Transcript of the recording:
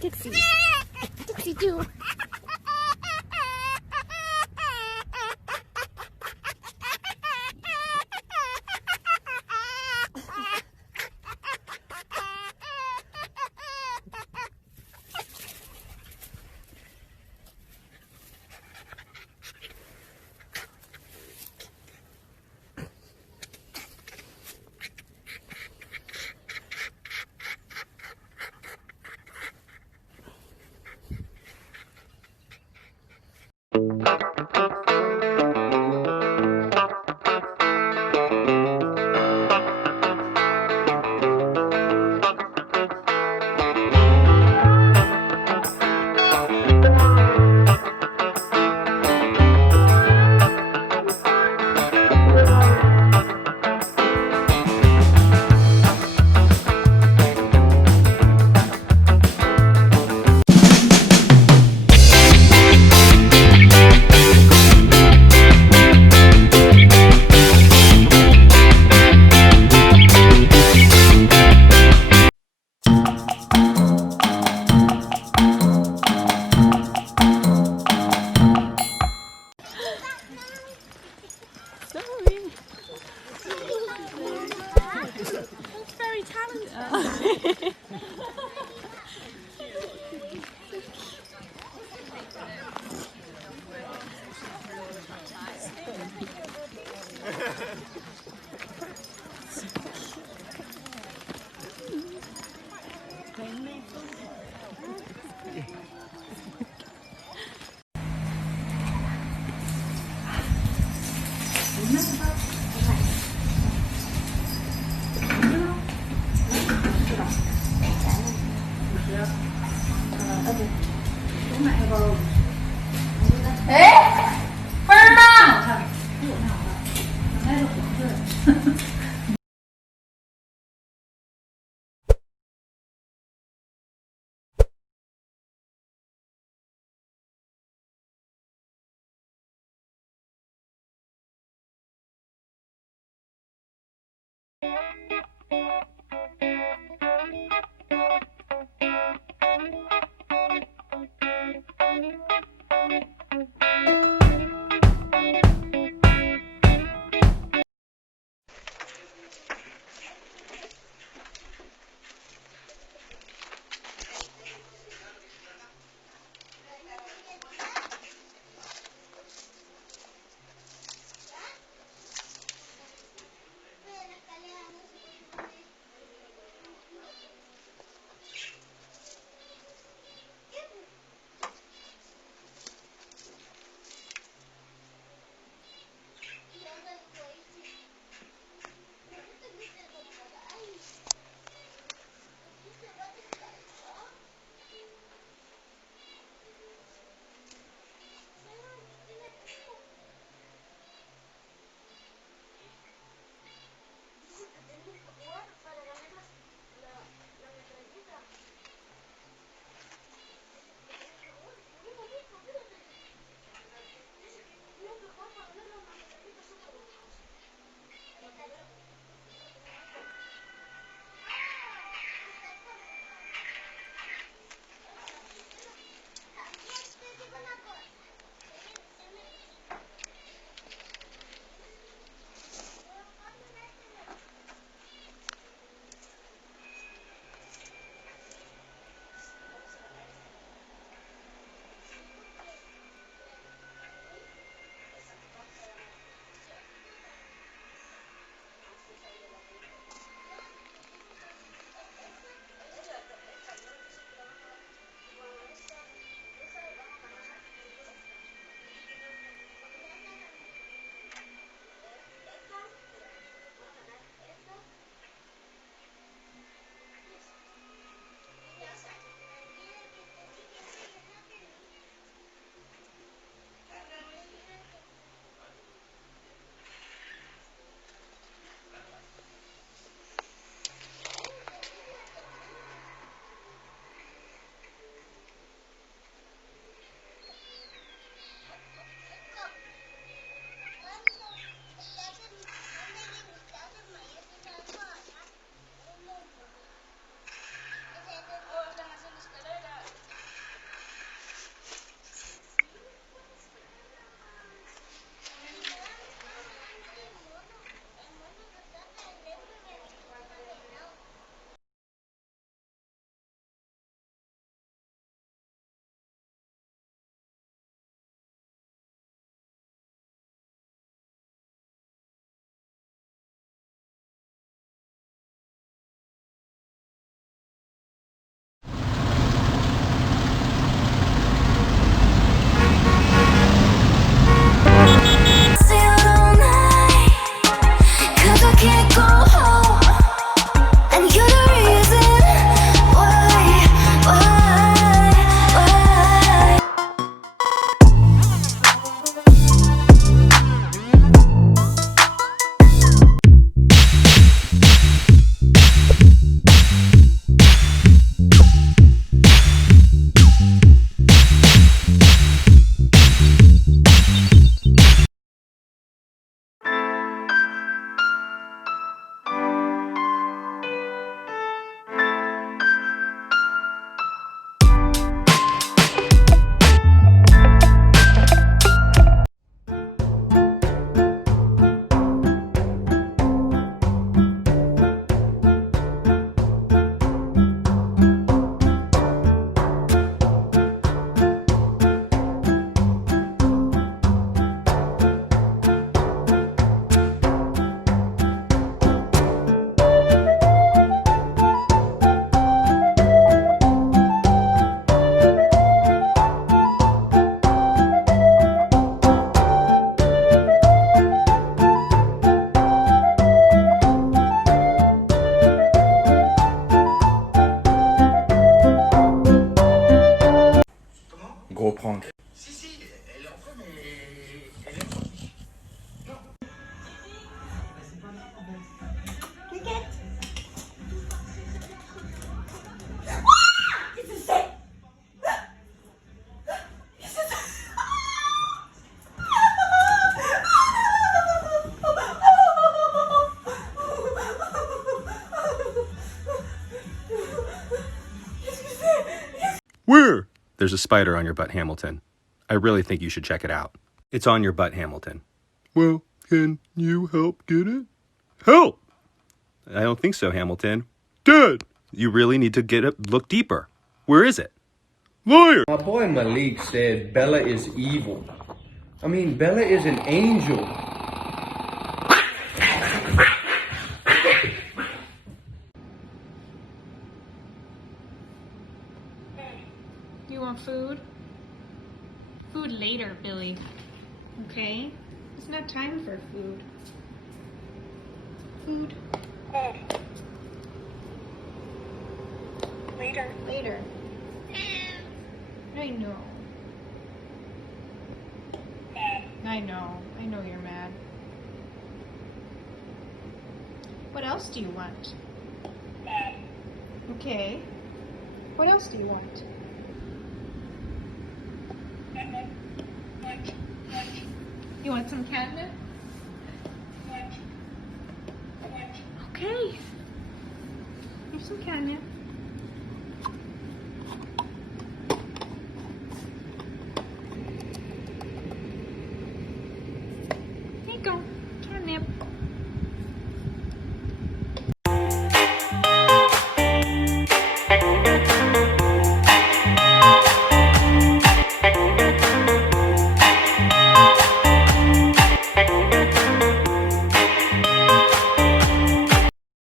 Dixie. Dixie, do. Very talented. Where? There's a spider on your butt, Hamilton. I really think you should check it out. It's on your butt, Hamilton. Well, can you help get it? Help! I don't think so, Hamilton. Dad! You really need to look deeper. Where is it? Liar! My boy Malik said Bella is evil. I mean, Bella is an angel. You want food? Food later, Billy. Okay? It's not time for food. Food. Later. Later. I know. I know. I know you're mad. What else do you want? Okay. What else do you want? You want some catnip? Okay. Here's some catnip.